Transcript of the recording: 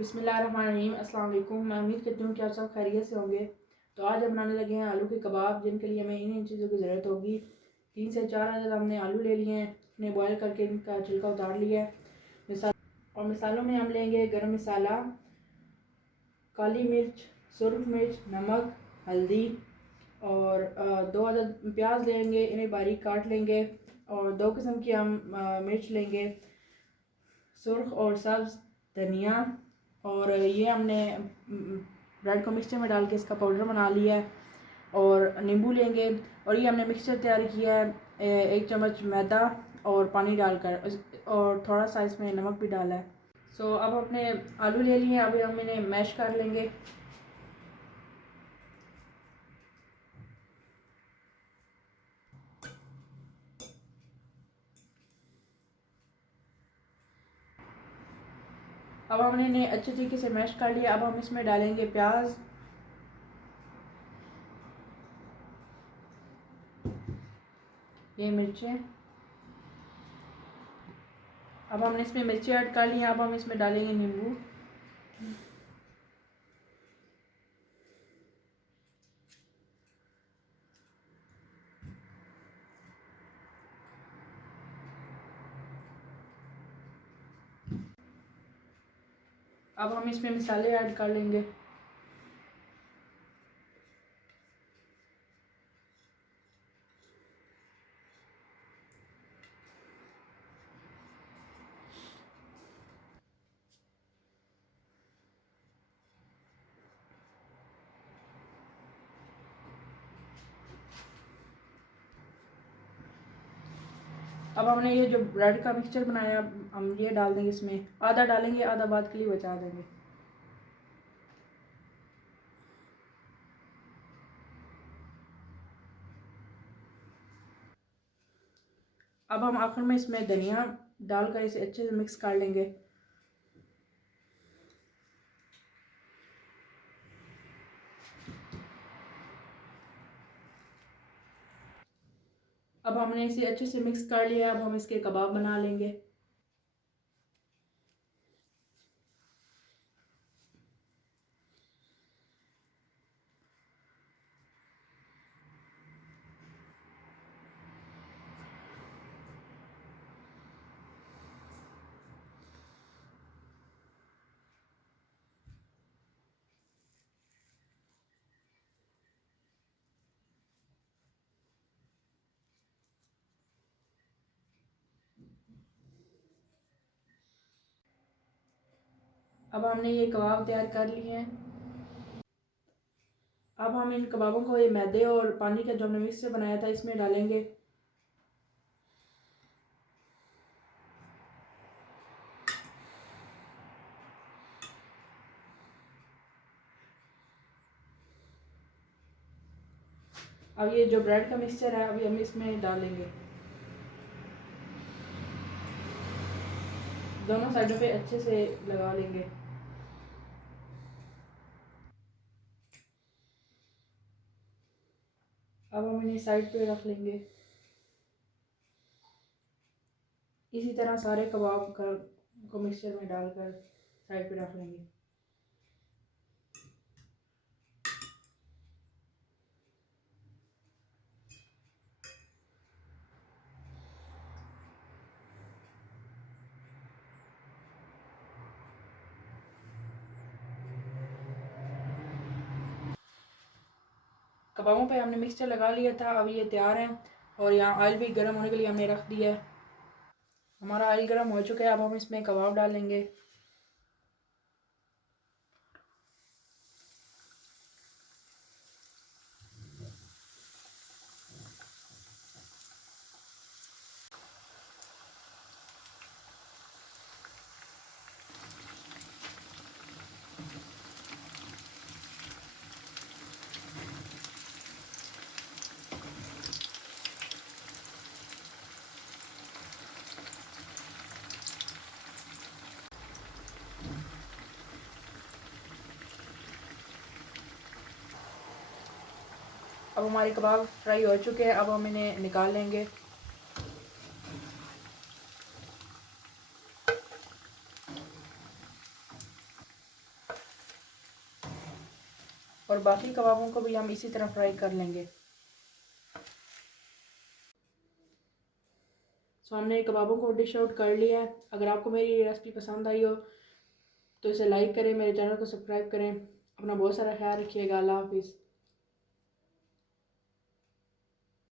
बिस्मिल्लाहिर्रहमानिर्रहीम। अस्सलाम वालेकुम। मैं उम्मीद करती हूँ कि आप सब खैरियत से होंगे। तो आज हम बनाने लगे हैं आलू के कबाब, जिनके लिए हमें इन चीज़ों की ज़रूरत होगी। 3 से 4 अदद हमने आलू ले लिए हैं, इन्हें बॉयल करके इनका छिलका उतार लिया है। मसालों में हम लेंगे गरम मसाला, काली मिर्च, सुरख मिर्च, नमक, हल्दी और 2 अदद प्याज लेंगे, इन्हें बारीक काट लेंगे। और 2 किस्म की हम मिर्च लेंगे, सुर्ख और सब्ज़, धनिया। और ये हमने ब्रेड को मिक्सचर में डाल के इसका पाउडर बना लिया है। और नींबू लेंगे और ये हमने मिक्सचर तैयार किया है 1 चम्मच मैदा और पानी डालकर, और थोड़ा सा इसमें नमक भी डाला है। सो अब अपने आलू ले लिए, अभी हम इन्हें मैश कर लेंगे। अब हमने इन्हें अच्छे तरीके से मैश कर लिया। अब हम इसमें डालेंगे प्याज, ये मिर्चें। अब हमने इसमें मिर्ची ऐड कर ली हैं। अब हम इसमें डालेंगे नींबू। अब हम इसमें मसाले ऐड कर लेंगे। अब हमने ये जो ब्रेड का मिक्सचर बनाया, हम ये डाल देंगे इसमें। आधा डालेंगे, आधा बाद के लिए बचा देंगे। अब हम आखिर में इसमें धनिया डालकर इसे अच्छे से मिक्स कर लेंगे। अब हमने इसे अच्छे से मिक्स कर लिया। अब हम इसके कबाब बना लेंगे। अब हमने ये कबाब तैयार कर लिए हैं। अब हम इन कबाबों को ये मैदे और पानी का जो हमने मिक्सचर बनाया था इसमें डालेंगे। अब ये जो ब्रेड का मिक्सचर है अभी हम इसमें डालेंगे। दोनों साइडों पे अच्छे से लगा लेंगे। अब हम इन्हें साइड पे रख लेंगे। इसी तरह सारे कबाब को मिक्सचर में डालकर साइड पे रख लेंगे। कबाबों पे हमने मिक्सचर लगा लिया था, अब ये तैयार है। और यहाँ ऑयल भी गर्म होने के लिए हमने रख दिया है। हमारा ऑयल गर्म हो चुका है। अब हम इसमें कबाब डालेंगे। अब हमारे कबाब फ्राई हो चुके हैं। अब हम इन्हें निकाल लेंगे। और बाकी कबाबों को भी हम इसी तरह फ्राई कर लेंगे। सो हमने कबाबों को डिश आउट कर लिया है। अगर आपको मेरी रेसिपी पसंद आई हो तो इसे लाइक करें, मेरे चैनल को सब्सक्राइब करें। अपना बहुत सारा ख्याल रखिएगा। अल्लाह हाफिज़।